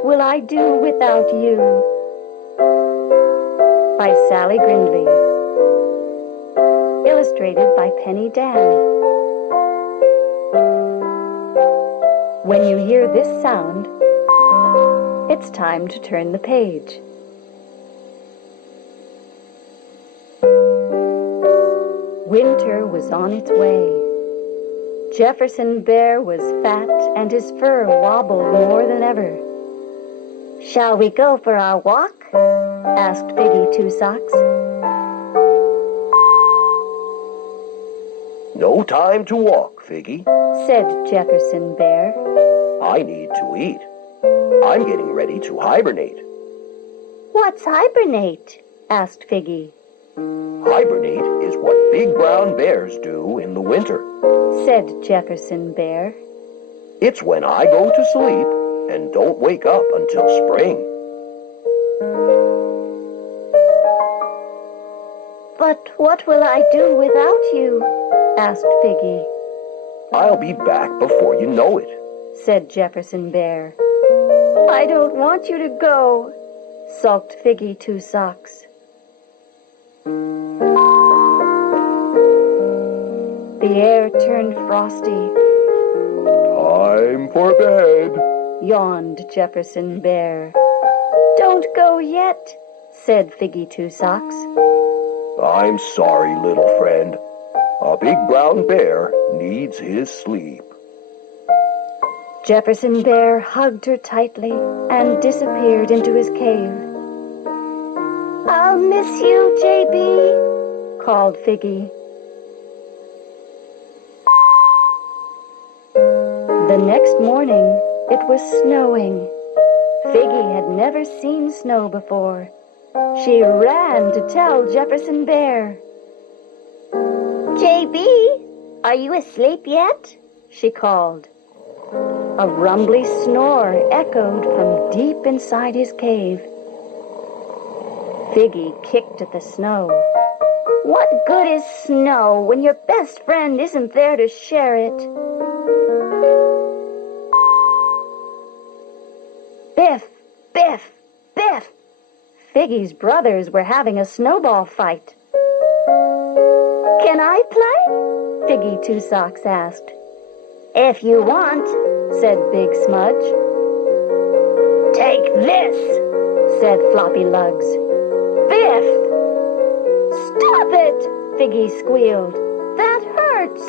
What will I do without you? By Sally Grindley. Illustrated by Dann. When you hear this sound, it's time to turn the page. Winter was on its way. Jefferson Bear was fat and his fur wobbled more than ever. "Shall we go for our walk?" asked Figgy Two Socks. "No time to walk, Figgy," said Jefferson Bear. "I need to eat. I'm getting ready to hibernate." "What's hibernate?" asked Figgy. "Hibernate is what big brown bears do in the winter," said Jefferson Bear. "It's when I go to sleep and don't wake up until spring." "But what will I do without you?" asked Figgy. "I'll be back before you know it," said Jefferson Bear. "I don't want you to go," sulked Figgy Two Socks. The air turned frosty. "Time for bed," yawned Jefferson Bear. "Don't go yet," said Figgy Two Socks. "I'm sorry, little friend. A big brown bear needs his sleep." Jefferson Bear hugged her tightly and disappeared into his cave. "I'll miss you, J.B.," called Figgy. The next morning, it was snowing. Figgy had never seen snow before. She ran to tell Jefferson Bear. "J.B., are you asleep yet?" she called. A rumbly snore echoed from deep inside his cave. Figgy kicked at the snow. "What good is snow when your best friend isn't there to share it?" Biff, biff, biff! Figgy's brothers were having a snowball fight. "Can I play?" Figgy Two Socks asked. "If you want," said Big Smudge. "Take this," said Floppy Lugs. "Biff!" "Stop it!" Figgy squealed. "That hurts."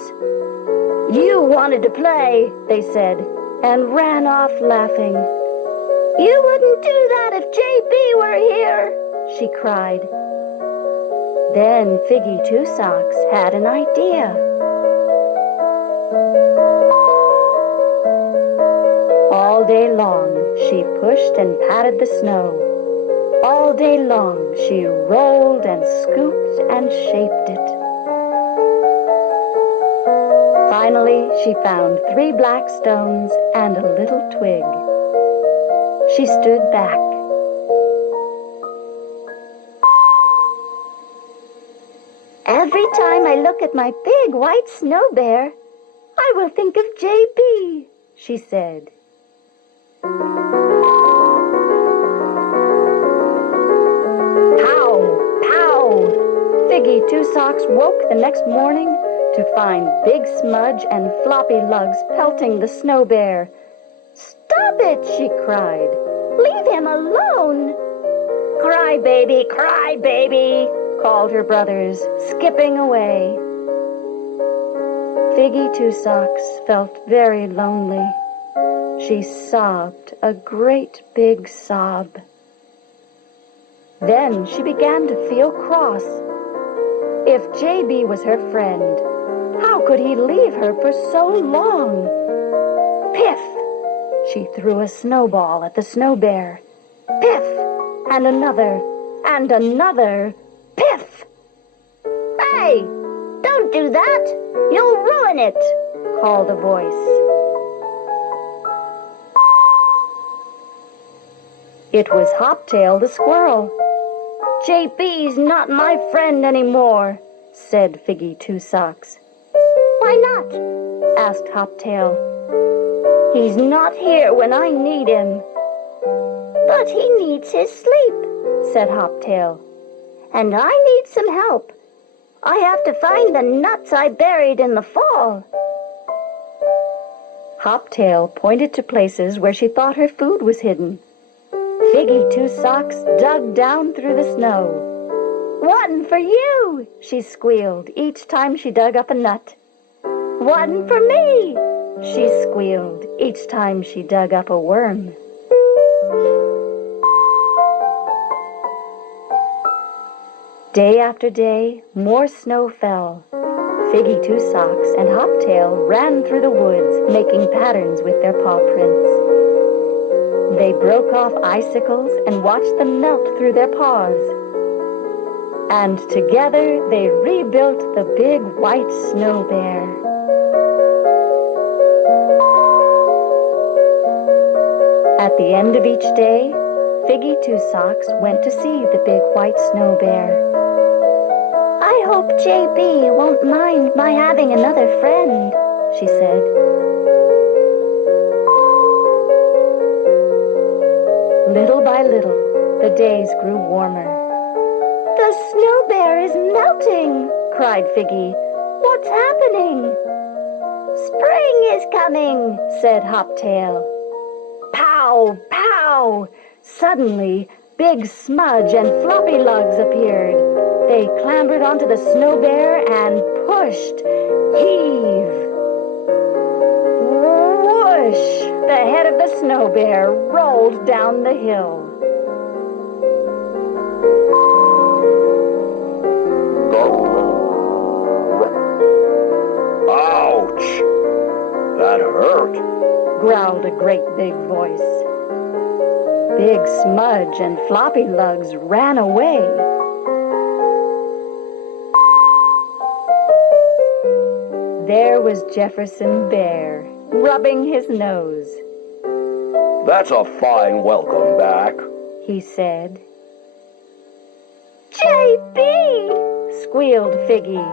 "You wanted to play," they said, and ran off laughing. "You wouldn't do that if J.B. were here," she cried. Then Figgy Two Socks had an idea. All day long she pushed and patted the snow. All day long she rolled and scooped and shaped it. Finally she found 3 black stones and a little twig. She stood back. "Every time I look at my big white snow bear, I will think of J.B.," she said. Pow! Pow! Figgy Two Socks woke the next morning to find Big Smudge and Floppy Lugs pelting the snow bear. "Stop it!" she cried. "Leave him alone!" "Cry, baby, cry, baby!" called her brothers, skipping away. Figgy Two Socks felt very lonely. She sobbed a great big sob. Then she began to feel cross. If J.B. was her friend, how could he leave her for so long? Piff! She threw a snowball at the snow bear. Piff! And another, and another. Piff! "Hey! Don't do that! You'll ruin it!" called a voice. It was Hoptail the squirrel. "J.B.'s not my friend anymore," said Figgy Two Socks. "Why not?" asked Hoptail. "He's not here when I need him." But he needs his sleep, said Hoptail. And I need some help. I have to find the nuts I buried in the fall. Hoptail pointed to places where she thought her food was hidden. Figgy Two Socks dug down through the snow. "One for you," she squealed each time she dug up a nut. "One for me," she squealed each time she dug up a worm. Day after day, more snow fell. Figgy Two Socks and Hoptail ran through the woods, making patterns with their paw prints. They broke off icicles and watched them melt through their paws. And together they rebuilt the big white snow bear. At the end of each day, Figgy Two Socks went to see the big white snow bear. "I hope JB won't mind my having another friend," she said. Little by little, the days grew warmer. "The snow bear is melting," cried Figgy. "What's happening?" "Spring is coming," said Hoptail. Pow! Pow! Suddenly, Big Smudge and Floppy Lugs appeared. They clambered onto the snow bear and pushed. Heave! Whoosh! The head of the snow bear rolled down the hill. Ouch! That hurt, growled a great big voice. Big Smudge and Floppy Lugs ran away. There was Jefferson Bear, rubbing his nose. That's a fine welcome back, he said. JB! squealed Figgy.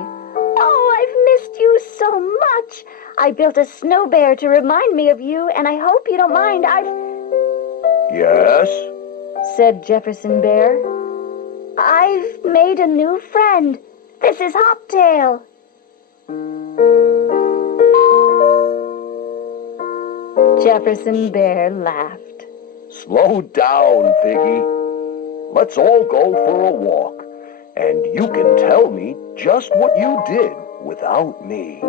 Oh, I've missed you so much. I built a snow bear to remind me of you, and I hope you don't mind. Yes? said Jefferson Bear. I've made a new friend. This is Hoptail. Jefferson Bear laughed. Slow down, Figgy. Let's all go for a walk, and you can tell me just what you did without me.